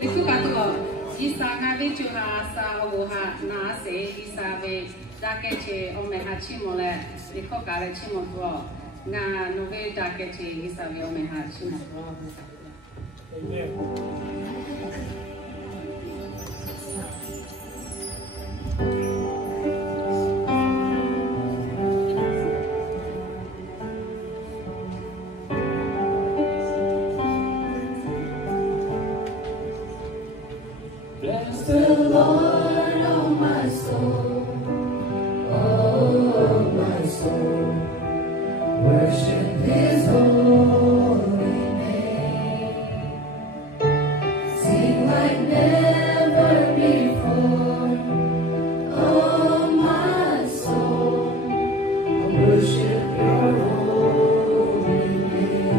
Isagabe Juha Sahoha Nase, Isabe, Dakeche, Omeha Chimole, Ricocare Chimotro, Na Nove Dakeche, Isabe Omeha Chimotro. Bless the Lord, oh my soul, oh my soul, worship His holy name, sing like never before, oh my soul, worship Your holy name.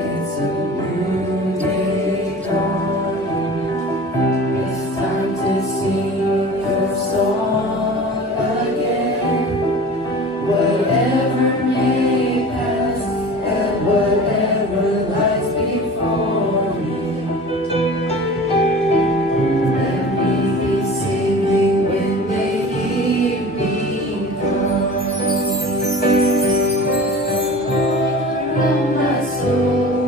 It's a new day dawning. It's time to sing Your song again. Whatever may pass and whatever lies before me, let me be singing when the evening comes. Oh my soul,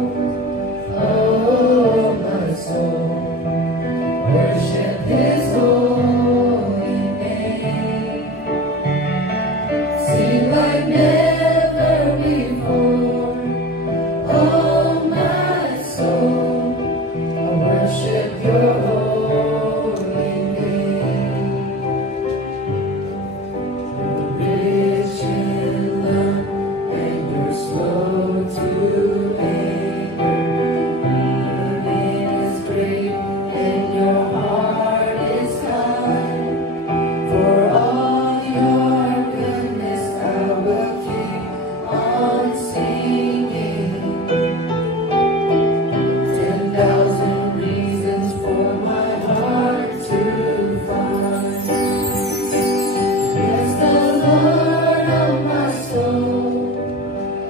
oh my soul, worship His holy name. Sing like never before, oh my soul, I worship Your holy name. You're rich in love and You're slow to anger. Your name is great and Your heart is kind. For all Your goodness I will keep on singing. 10,000 reasons for my heart to find. Bless the Lord, oh my soul,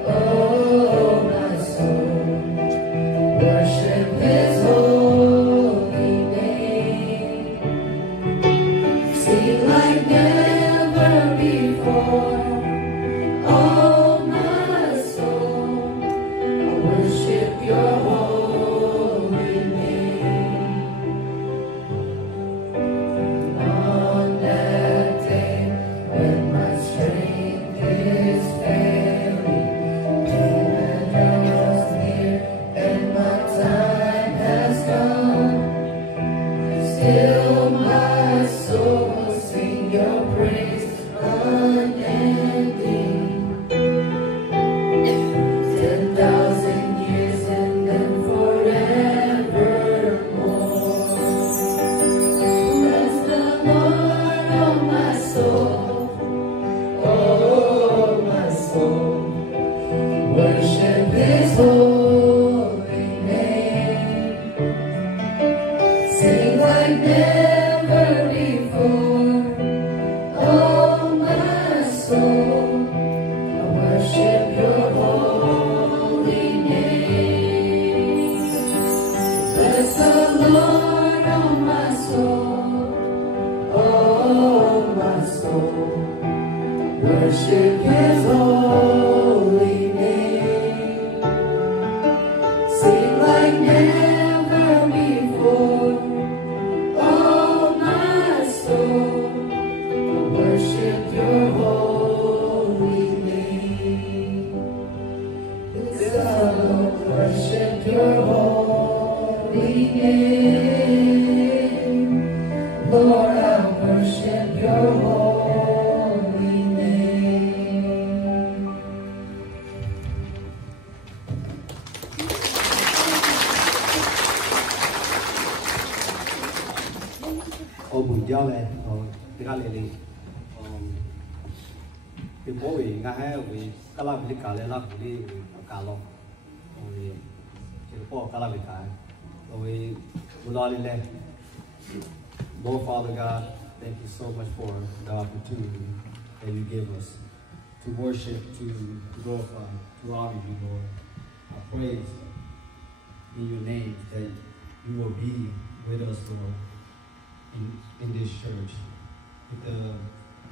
oh my soul, worship His holy name. Sing like never before, oh my soul, I worship Your holy name. On that day when my strength is failing, pain draws near and my time has come, still my soul will sing Your praise unending. 10,000 years and then forevermore. Bless the Lord, oh my soul, oh my soul, worship His holy name. Sing like never before, oh my soul, I worship Your holy name. Bless the Lord, oh my soul, oh my soul, worship His holy name. Sing like never before, oh my soul, worship Your holy name. It's love, worship Your holy name. Lord, I worship Your holy name. Ô mừng giao này, tiếng Anh này thì bố vì ngay hay vì các làm việc cả lên là vì cả lo, vì chỉ có các làm việc cả, vì muốn lo lên. Lord Father God, thank You so much for the opportunity that You give us to worship, to glorify, to honor you, Lord. I praise in your name that you will be with us, Lord, in this church, with the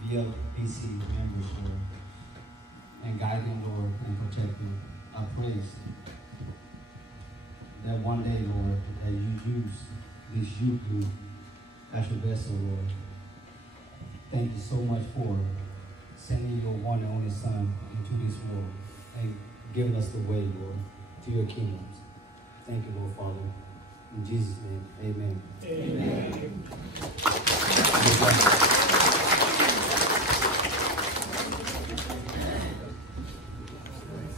VLBC members, Lord, and guide them, Lord, and protect them. I praise that one day, Lord, that you use this youth group as your vessel, Lord. Thank you so much for sending your one and only Son into this world and giving us the way, Lord, to your kingdoms. Thank you, Lord Father. In Jesus' name, amen. Amen. Amen.